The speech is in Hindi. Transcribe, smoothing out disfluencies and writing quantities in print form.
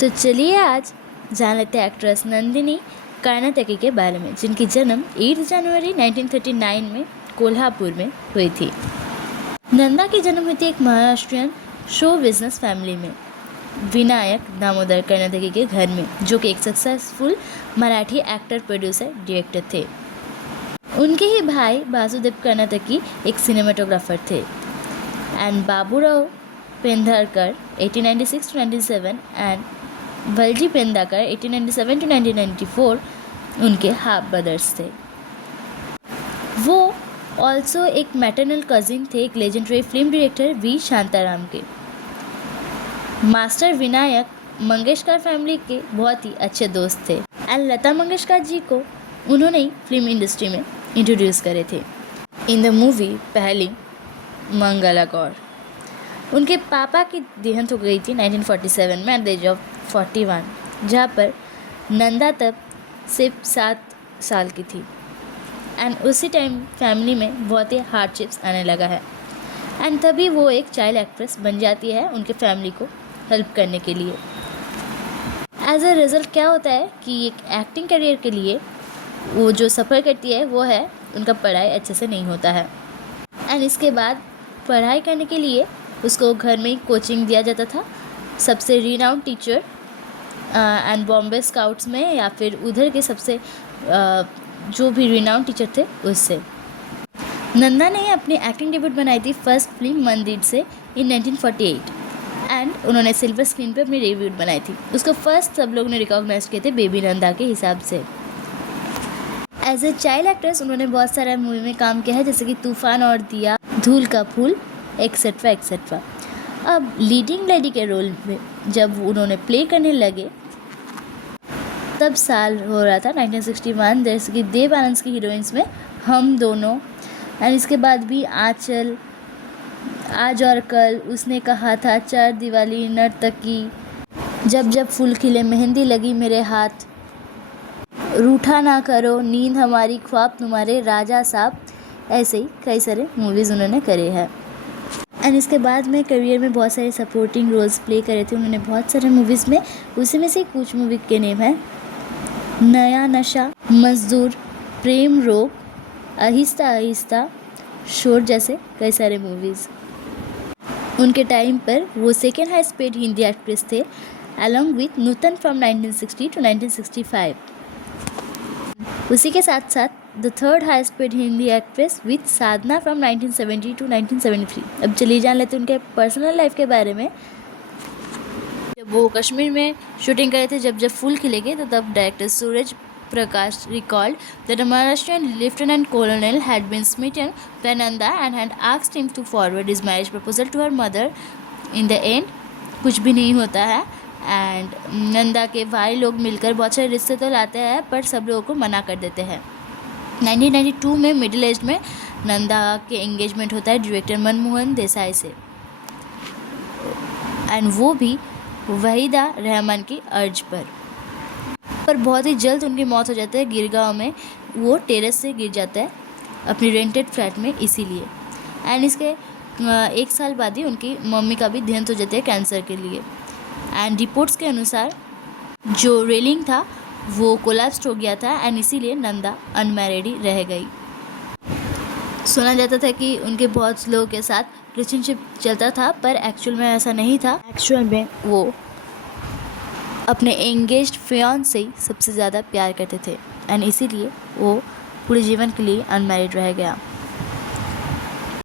तो चलिए आज जान लेते हैं एक्ट्रेस नंदिनी कर्नाटकी के बारे में, जिनकी जन्म 8 जनवरी 1939 में कोल्हापुर में हुई थी। नंदा की जन्म हुई थी एक महाराष्ट्रियन शो बिजनेस फैमिली में, विनायक दामोदर कर्नाटकी के घर में, जो कि एक successful Marathi actor, producer, director थे। उनके ही भाई वासुदेव कर्नाटकी एक सिनेमाटोग्राफर थे and Baburao Pendharkar 1896 to 1997 and Valji Pendakar 1897 to 1994 उनके हाफ ब्रदर्स थे। वो ऑल्सो एक मैटरनल कजिन थे एक legendary film director V Shantaram के। मास्टर विनायक मंगेशकर फैमिली के बहुत ही अच्छे दोस्त थे एंड लता मंगेशकर जी को उन्होंने ही फिल्म इंडस्ट्री में इंट्रोड्यूस करे थे इन द मूवी पहली मंगला गौर। उनके पापा की देहांत हो गई थी 1947 में एट द एज ऑफ 41, जहाँ पर नंदा तब सिर्फ 7 साल की थी एंड उसी टाइम फैमिली में बहुत ही हार्डशिप्स आने लगा है एंड तभी वो एक चाइल्ड एक्ट्रेस बन जाती है उनके फैमिली को हेल्प करने के लिए। एज अ रिज़ल्ट क्या होता है कि एक एक्टिंग करियर के लिए वो जो सफ़र करती है वो है उनका पढ़ाई अच्छे से नहीं होता है एंड इसके बाद पढ़ाई करने के लिए उसको घर में ही कोचिंग दिया जाता था सबसे renowned teacher and Bombay scouts में या फिर उधर के सबसे जो भी रिनाउंड टीचर थे उससे। नंदा ने अपनी एक्टिंग डेब्यूट बनाई थी फर्स्ट फिल्म मंदिर से इन 1948 एंड उन्होंने सिल्वर स्क्रीन पर अपनी डेब्यूट बनाई थी। उसको फर्स्ट सब लोग ने रिकॉग्नाइज किए थे बेबी नंदा के हिसाब से। एज ए चाइल्ड एक्ट्रेस उन्होंने बहुत सारा मूवी में काम किया है, जैसे कि तूफान और दिया, धूल का फूल, एक्सेट्रा एक्सेट्रा। अब लीडिंग लेडी के रोल में जब उन्होंने प्ले करने लगे तब साल हो रहा था 1961, जैसे कि देव आनंद की हीरोइंस में हम दोनों एंड इसके बाद भी आंचल, आज और कल, उसने कहा था, चार दिवाली, नर्तकी, जब जब फूल खिले, मेहंदी लगी मेरे हाथ, रूठा ना करो, नींद हमारी, ख्वाब तुम्हारे, राजा साहब, ऐसे ही कई सारे मूवीज़ उन्होंने करे हैं एंड इसके बाद में करियर में बहुत सारे सपोर्टिंग रोल्स प्ले करे थे उन्होंने बहुत सारे मूवीज़ में। उसी में से कुछ मूवी के नेम है नया नशा, मजदूर, प्रेम रोग, आहिस्ता आहिस्ता, शोर जैसे कई सारे मूवीज़। उनके टाइम पर वो second highest paid Hindi actress थे along with Nutan from 1960 to 1965। उसी के साथ साथ the third highest paid Hindi actress with Sadhana from 1970 to 1973। अब चलिए जान लेते हैं उनके पर्सनल लाइफ के बारे में। जब वो कश्मीर में शूटिंग करे थे जब जब फूल खिलेगे, तो तब director Suraj Prakash recalled that a Maharashtrian lieutenant colonel had been smitten by Nanda and had asked him to forward his marriage proposal to her mother. In the end, कुछ भी नहीं होता है एंड नंदा के भाई लोग मिलकर बहुत सारे रिश्ते तो लाते हैं पर सब लोगों को मना कर देते हैं। 1992 में मिडिल एज में नंदा के एंगेजमेंट होता है डायरेक्टर मनमोहन देसाई से एंड वो भी वहीदा रहमान की अर्ज पर बहुत ही जल्द उनकी मौत हो जाती है गिरगांव में। वो टेरेस से गिर जाता है अपनी रेंटेड फ्लैट में इसीलिए एंड इसके 1 साल बाद ही उनकी मम्मी का भी देहांत हो जाता है कैंसर के लिए एंड रिपोर्ट्स के अनुसार जो रेलिंग था वो कोलैप्स हो गया था एंड इसीलिए नंदा अनमैरिड ही रह गई। सुना जाता था कि उनके बहुत लोगों के साथ रिलेशनशिप चलता था पर एक्चुअल में ऐसा नहीं था। एक्चुअल में वो अपने एंगेज्ड फियांसे से सबसे ज़्यादा प्यार करते थे एंड इसीलिए वो पूरे जीवन के लिए अनमैरिड रह गया।